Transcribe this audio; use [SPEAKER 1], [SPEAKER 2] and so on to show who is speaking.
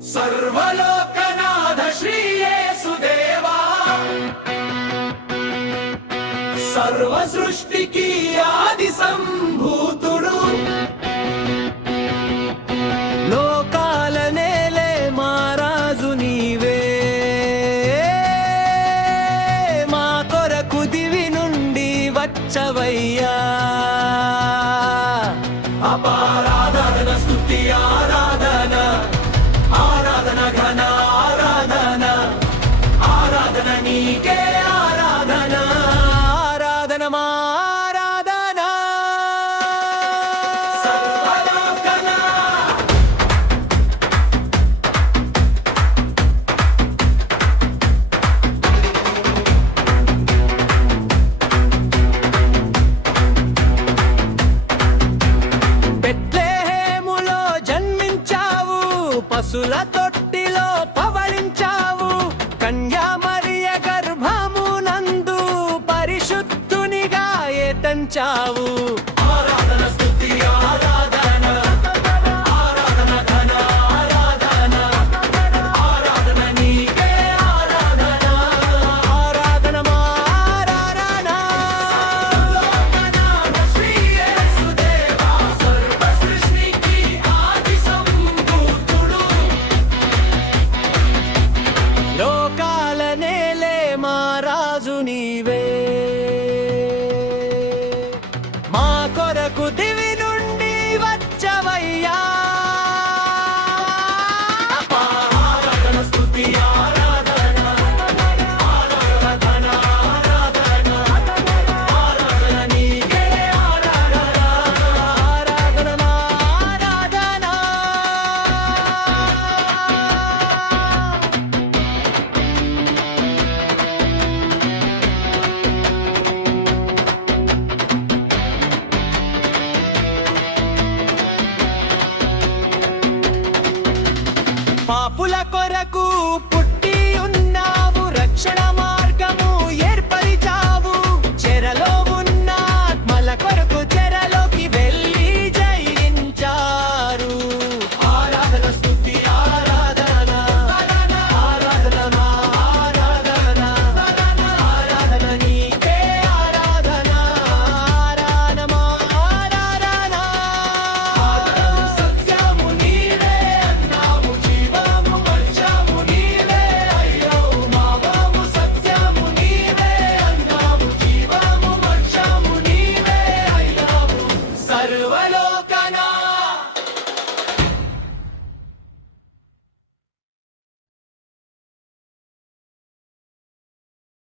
[SPEAKER 1] సర్వలోకనాథ శ్రీయేసుదేవా సర్వ సృష్టికి ఆది సంభూతుడు
[SPEAKER 2] లోకాల నేలే మారాజు నీవే. మా కొరకు దివి నుండి వచ్చవయ్యా.
[SPEAKER 1] అపారాధన
[SPEAKER 2] స్థుతి
[SPEAKER 1] ఆరా
[SPEAKER 2] బెత్లెహేములో జన్మించావు పశుల తొట్టిలో పవళించావు. కన్యామరియ గర్భమునందు పరిశుద్ధునిగా ఏతంచావు. లోకాల నేలే పాపుల